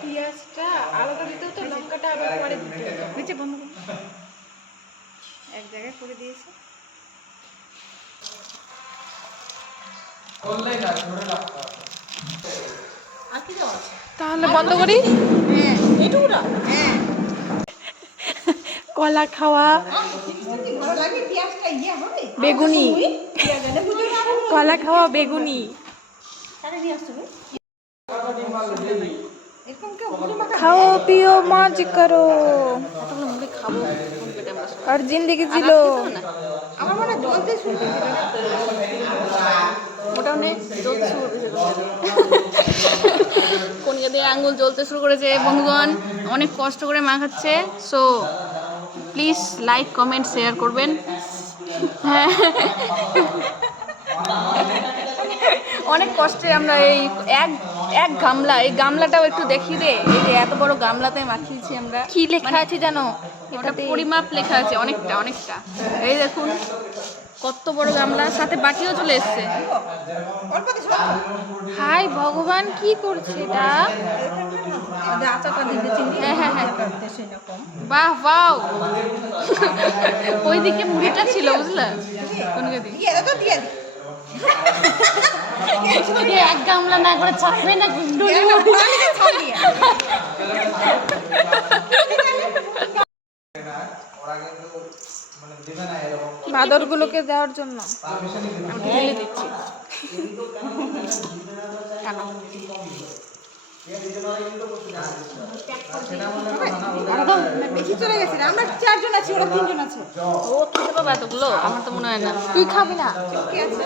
পেঁয়াজটা আলাদা দিতেও তো লঙ্কাটা আবার পরে দিতে হতো নিচে বন্ধ এক জায়গায় করে দিয়েছে। তাহলে বন্ধ করি? হ্যাঁ। হ্যাঁ। কলা খাওয়া। পেঁয়াজটা ইয়ে বেগুনি। কলা খাওয়া বেগুনি। খাও পিও মौज করো। আর জিন্দগি ছিল আমার মনে জলতে জ্বলতে শুরু কনিকা দিয়ে আঙ্গুল জ্বলতে শুরু করেছে বন্ধুগণ অনেক কষ্ট করে মাখাচ্ছে so please like comment share করবেন। হ্যাঁ। অনেক কষ্টে আমরা এই এক এক গামলা এই গামলাটাও একটু দেখি দে এই যে এত বড় গামলাতে মাখিয়েছি আমরা। কি লেখা আছে জানো? ওটা পরিমাপ লেখা আছে অনেকটা অনেকটা। এই দেখুন কত বড় গামলা। সাথে বাটিও চলে এসছে। হাই ভগবান কি করছে এটা? হ্যাঁ, হ্যাঁ, হ্যাঁ। দেশে না কম বাহ বাহ। ওইদিকে মুড়িটা ছিল বুঝলা? কোন এক গামলা না করে না বাদরগুলোকে দেওয়ার জন্য। ঢেলে দিচ্ছি। বেশি চলে গেছে রে। আমরা চারজন আছি ওরা তিনজন আছে। ও খেতে পাবে এতগুলো? আমার তো মনে হয় না। তুই খাবি না। কি আছে।